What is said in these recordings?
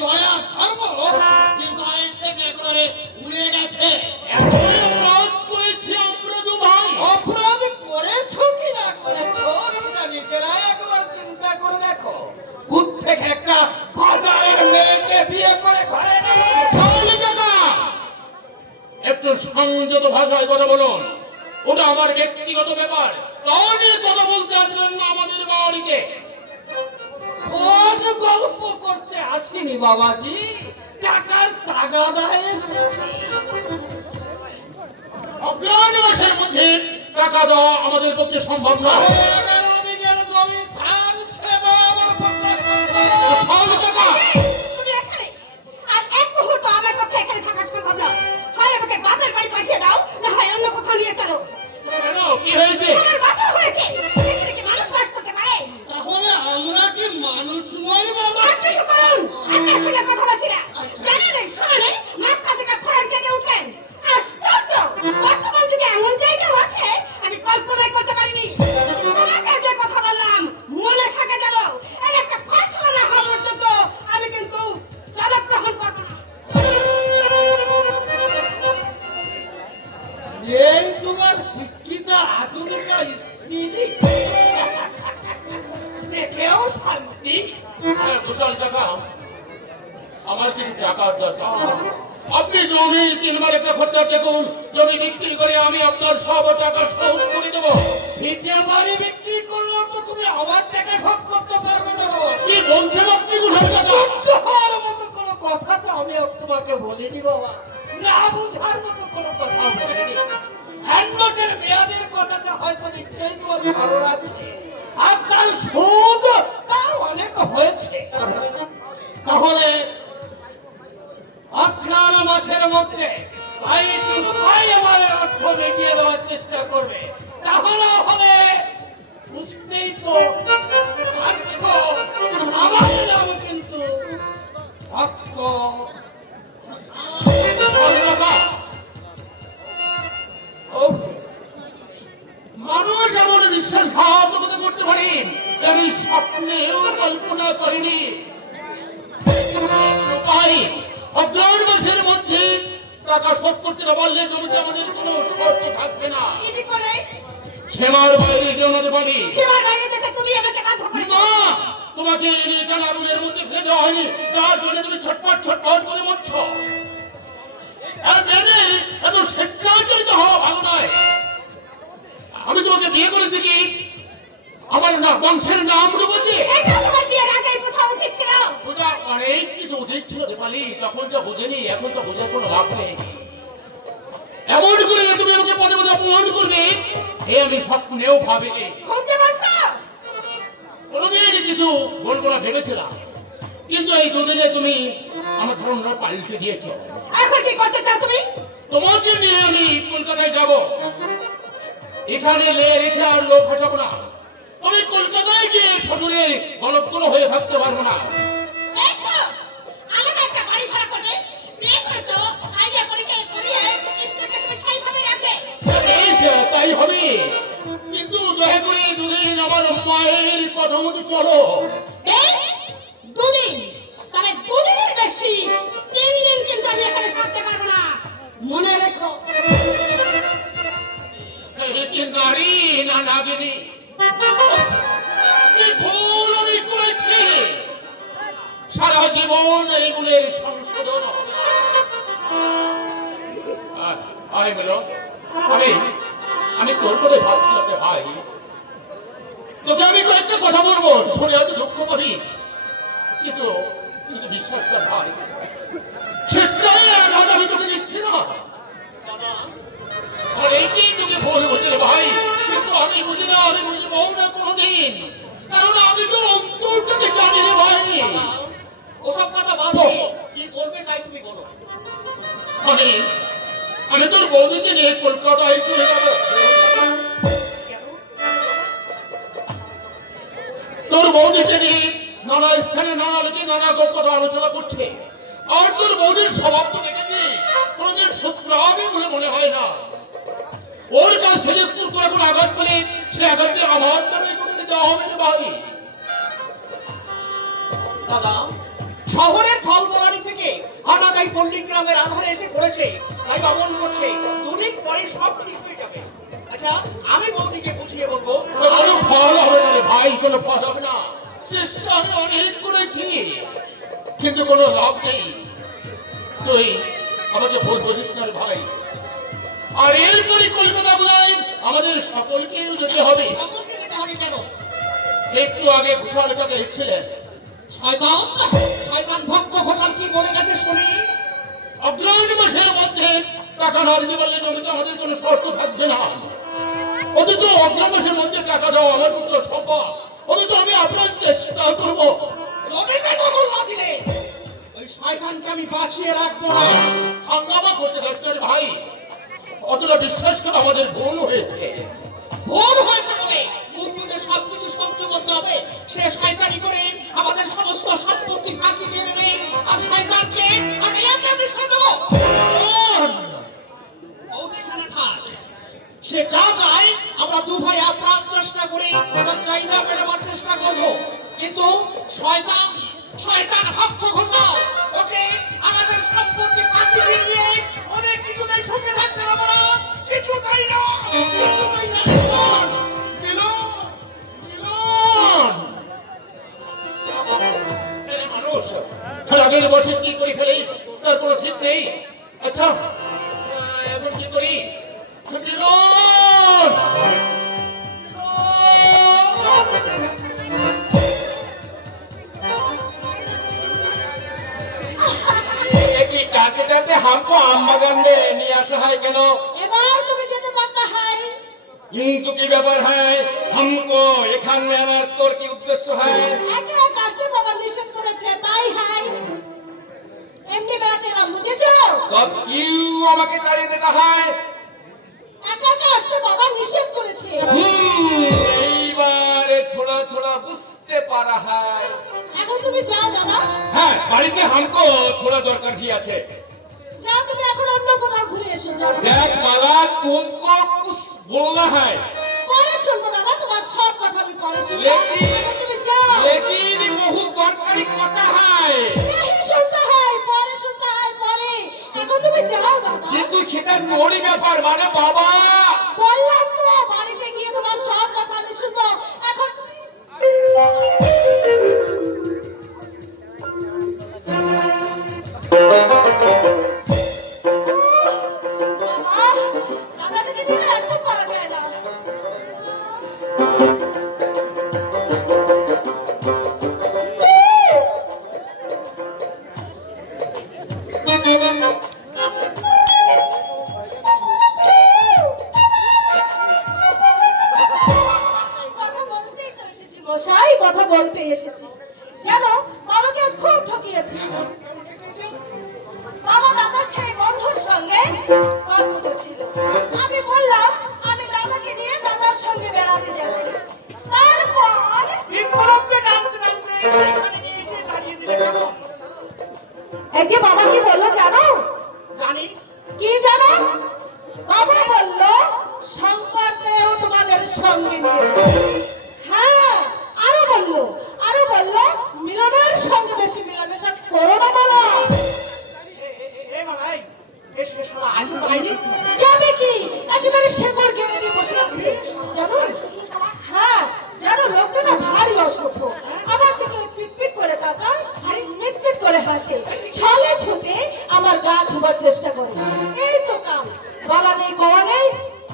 দয়া ধর্ম কিন্তু এই থেকে একেবারে উড়ে গেছে। অপরাধ করেছি আমরা দু ভাই। অপরাধ করেছো কি না করেছো সেটা নিজেরাই একবার চিন্তা করে দেখো। দূর থেকে একটা বাজারের মেয়েকে বিয়ে করে ঘরে নিয়ে একটু সংযত ভাষায় কথা বলুন। ওটা আমার ব্যক্তিগত ব্যাপার, তাও নিয়ে কথা বলতে আসবেন না আমাদের বাড়িতে। কোন গল্প করতে আসিনি বাবাজি, টাকার তাগাদায় এসেছি। অজ্ঞান মাসের মধ্যে টাকা দেওয়া আমাদের পক্ষে সম্ভব নয়। আমি যেন জমি ধান ছেড়ে দেওয়া আমার পক্ষে সব টাকা তুমি এখানে আর এক মুহূর্ত আমার পক্ষে এখানে থাকা সম্ভব না। হয় আমাকে বাপের বাড়ি পাঠিয়ে দাও, না হয় অন্য কোথাও নিয়ে চলো। কেন, কি হয়েছে? আমার বাচ্চা হয়েছে, এখানে কি মানুষ বাস করতে পারে? তাহলে আমরা কি মানুষ নই বাবা? আর কিছু করুন, আপনার সঙ্গে কথা বলছি না। জানা নেই শোনা নেই, মাঝখান থেকে ফোড়ন কেটে উঠলেন। আশ্চর্য, বর্তমান যুগে এমন জায়গা আছে আমি কল্পনাই করতে পারিনি। তোমাকে যে কথা বললাম মনে থাকে যেন, এর একটা ফয়সালা না হওয়া পর্যন্ত আমি কিন্তু চালক গ্রহণ করবো না। এই তোমার শিক্ষিতা আধুনিকা স্ত্রী, দেখেও শান্তি। বিশাল টাকা, আমার কিছু টাকার দরকার। আপনি জমি কিনবার একটা খরচা দেখুন, জমি বিক্রি করে আমি আপনার সব টাকা শোধ করে দেবো। ভিটে বাড়ি বিক্রি করলেও তো তুমি আমার টাকা শোধ করতে পারবে না বাবা। কি বলছেন আপনি? বুঝার টাকা বুঝার মতো কোনো কথা তো আমি তোমাকে বলিনি বাবা, না বুঝার মতো কোনো কথা বলিনি। হ্যান্ডনোটের মেয়াদের কথাটা হয়তো নিশ্চয়ই তোমার ভালো লাগছে, আর তার সুদ তাও অনেক হয়েছে। তাহলে অগ্রহায়ণ মাসের মধ্যে ভাই আমার অর্থ মিটিয়ে দেওয়ার চেষ্টা করবে। তাহলে হলে বুঝতেই তো পারছো আমার নাম কিন্তু ভক্ত। মানুষ এমন বিশ্বাসঘাতকতা করতে পারে আমি স্বপ্নেও কল্পনা করিনি। অগ্রহায়ণ মাসের মধ্যে টাকা শোধ করতে না পারলে জমিতে আমাদের কোনো শর্ত থাকবে না। কি করে? সীমার বাইরে জানাতে পারি সীমার বাইরে যেতে তুমি আমাকে বাধ্য করেছো। না, তোমাকে এনে কেন আগুনের মধ্যে ফেলে দেওয়া হয়নি, যার জন্য তুমি ছটপট ছটপট করে মরছ। আর মেয়েদের এত স্বেচ্ছাচারিত হওয়া ভালো নয়। আমি তোমাকে বিয়ে করেছি কি আমার না বংশের নাম ডুবো দিয়ে? এটা তোমার বিয়ের আগেই বোঝা উচিত ছিল। বোঝা অনেক কিছু উচিত ছিল দীপালি, তখন তো বুঝেনি, এখন তো বোঝার কোনো লাভ নেই। এমন করে তুমি আমাকে পদে পদে অপমান করবে এ আমি স্বপ্নেও ভাবিনি। খুঁজে বসো। কোনোদিন কিছু বলবো না ভেবেছিলাম, কিন্তু এই দুদিনে তুমি আমার ধারণা পাল্টে দিয়েছো। এখন কি করতে চাও তুমি? তোমাকে নিয়ে আমি কলকাতায় যাব। এখানে রেখে আর লোক হাঁটাবো না। আমি কলকাতায় গিয়ে শ্বশুরের গলপগুলো হয়ে থাকতে পারবো না। বেশ তো, আলাদা একটা বাড়ি ভাড়া করবে। বিয়ে করেছো, আইডিয়া করিয়ে স্ত্রীকে তুমি সেইভাবে রাখবে। বেশ, তাই হবে, কিন্তু দয়া করে দুদিন আমার মায়ের কথা মতো চলো। বেশ, দুদিন, তবে দুদিনের বেশি 3 দিন কিন্তু আমি এখানে থাকতে পারবো না, মনে রেখো। কি নারী না নাগিনী, কি ভুল আমি করেছি। সারা জীবন এই গুণের সংশোধন হবে। আমি তোর করে ভাবছিলাম রে ভাই, তোকে আমি কয়েকটা কথা বলবো, শুনে হয়তো দুঃখ করি, কিন্তু তুই বিশ্বাস কর ভাই, স্বেচ্ছায় আঘাত আমি তোকে দিচ্ছি না। আর এইটাই তোকে ভুল হচ্ছে ভাই, কিন্তু আমি বুঝি না, আমি বুঝবো না কোনোদিন, কারণ আমি তো অন্তরটাকে জানি রে ভাই। ওসব কথা বাদে কি বলবে তাই তুমি বলো। আমি তোর বৌদিকে নিয়ে কলকাতায় চলে যাবো। তোর বৌদিকে নিয়ে নানা স্থানে নানা লোকে নানা কথা আলোচনা করছে। আর তোর বৌদির স্বভাব তো দেখেছি, কোনোদিন সত্যি বলে মনে হয় না। ওর কাছ থেকে তোর এখন আঘাত পেলে সে আঘাত যে আমার নামে দেওয়া হবে রে ভাই। দাদা, শহরের হঠাৎ এই পল্লী গ্রামের আধারে এসে পড়েছে, তাই বামন করছে দুদিন পরে সব ঠিক হয়ে যাবে। আচ্ছা, আমি বৌদিকে বুঝিয়ে বলবো। কোনো ফল হবে না রে ভাই, কোনো ফল হবে না। চেষ্টা আমি অনেক করেছি, কিন্তু কোনো লাভ নেই। তুই আমাকে ভুল বুঝিস না রে ভাই। আর এরপরে কলকাতা বলাই আমাদের সকলকেও যেতে হবে। সকলকে যেতে হবে কেন? একটু আগে ঘোষালটাকে এসেছিলেন। শয়তান, শয়তান ভক্ত ঘোষাল কি বলে গেছে শুনি? অগ্রহণ মাসের মধ্যে টাকা না দিতে পারলে জমিতে আমাদের কোনো শর্ত থাকবে না। অথচ অগ্রহণ মাসের মধ্যে টাকা দেওয়া আমার পুত্র সম্ভব। অথচ আমি আপনার চেষ্টা করবো। জমিতে দখল না দিলে ওই শয়তানকে আমি বাঁচিয়ে রাখবো না। হাঙ্গামা করতে চাচ্ছেন ভাই, অতটা বিশ্বাস করে আমাদের ভুল হয়েছে। ভুল হয়েছে বলে মূর্তিতে সবকিছু সহ্য করতে হবে। সে শয়তানি করে আমাদের সমস্ত সম্পত্তি ফাঁকি দিয়ে দেবে, আর শয়তানকে আমি এমনি ছেড়ে দেবো। বৌদি এখানে থাক, সে যা চায় আমরা দু ভাই আপ্রাণ চেষ্টা করে তার চাহিদা মেটাবার চেষ্টা করবো। কিন্তু শয়তান, শয়তান ভক্ত ঘোষাল ওকে আমাদের সম্পত্তি ফাঁকি দিয়ে অনেক কিছুতেই সুখে থাকতে দেবো না। কিছুতেই না, কিছুতেই না। মানুষ রাগের বসে কি করে ফেলে তার কোনো ঠিক নেই। আচ্ছা, এখন কি করি? ডাকে ডাকে হামকো আম বাগান নিয়ে আসা হয় কেন? এবার তুমি যেতে পারতা হাই। কিন্তু কি ব্যাপার হয় হামকো এখানে আনার তোর কি উদ্দেশ্য হয়? একা একা আসতে বাবা নিষেধ করেছে, তাই হাই। এমনি বেড়াতে এলাম, বুঝেছো? তব কিউ আমাকে তাড়িয়ে দিতে হয়? একা একা আসতে বাবা নিষেধ করেছে। এইবারে থোড়া থোড়া বুঝতে পারা হয়। এখন তুমি যাও দাদা, হ্যাঁ, বাড়িতে হামকো থোড়া দরকার কি আছে। যাও তুমি এখন অন্য কোথাও ঘুরে এসো, যাও। দেখ মালা তুমকো কুছ বলনা হয়, পরে শুনবো দাদা, তোমার সব কথা আমি পরে শুনবো। লেকিন এখন তুমি যাও। লেকিন বহু দরকারি কথা হয়। এই শুনতে হয়, পরে শুনতে হয়, পরে। এখন তুমি যাও দাদা। কিন্তু সেটা তোরই ব্যাপার মানে বাবা। বললাম তো বাড়িতে গিয়ে তোমার সব কথা আমি শুনবো। এখন তুমি দাদাটাকে নিয়ে একদম করা যায় না। কথা বলতেই তো এসেছি মশাই, কথা বলতে এসেছি। জানো বাবাকে আজ খুব ঠকিয়েছি। বাবা দাদার সেই বন্ধুর সঙ্গে গল্প করছিল। আমি বললাম আমি দাদাকে নিয়ে দাদার সঙ্গে বেড়াতে যাচ্ছি। তারপর বিপ্লবকে নামতে নামতে এখানে নিয়ে এসে দাঁড়িয়ে দিলে কেন? এই যে বাবা কি বললো জানো? জানি। কি জানো? বাবা বলল সম্পর্কেও তোমাদের সঙ্গে নিয়ে যাবে। হ্যাঁ, আরো বললো মিলনের সঙ্গে বেশি মিলামেশা করো না বলো। এ মালাই, এ সে শালা আজও পাইনি। যাবে কি একেবারে শেকড় গেড়ে দিয়ে বসে আছে জানো? হ্যাঁ জানো, লোকটা না ভারী অসভ্য। আমার থেকে পিটপিট করে তাকায় আর মিটমিট করে হাসে। ছলে ছুটে আমার গা ছোঁয়ার চেষ্টা করে। এই তো কাম, বলা নেই কওয়া নেই,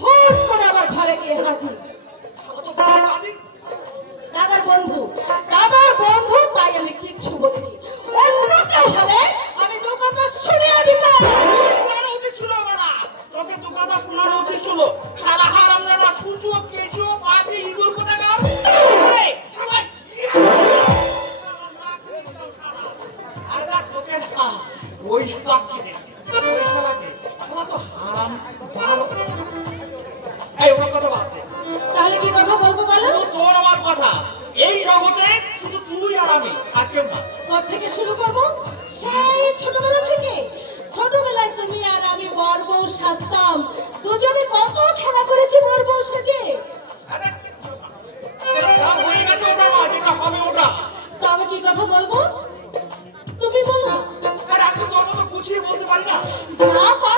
হুট করে আমার ঘরে গিয়ে হাজির। শালা তো ভালো পাজি। দাদার বন্ধু, তাই আমি কিচ্ছু বলিনি। অন্য কেউ হলে আমি দু কথা শুনে দিতাম। শোনানো উচিত ছিল বাবা, তোকে দু কথা শোনানো উচিত ছিল। শালা হারামজাদা, কুচো, কেঁচো, পাজি, ইঁদুর কোথাকার। আরে, শালা, আরে না, তোকে না, ওই শালাকে দে, ওই শালাকে। শালা তো হারাম, ভালো। এই, ওর কথা বাদ দে। তাহলে কি কথা বলবো বলো? শুধু তোর আমার কথা। এই জগতে শুধু তুই আর আমি, আর কেউ না। কোথা থেকে শুরু করবো? সেই ছোটবেলা থেকে। ছোটবেলায় তুমি আর আমি বর বউ সাজতাম। দুজনে কত খেলা করেছি বর বউ সেজে। আরে, যা হয়ে গেছে ওটা মা, যেটা হবে ওটা। তো আমি কি কথা বলবো? তুমি বলো। আর আমি তোর মতো পারি না যা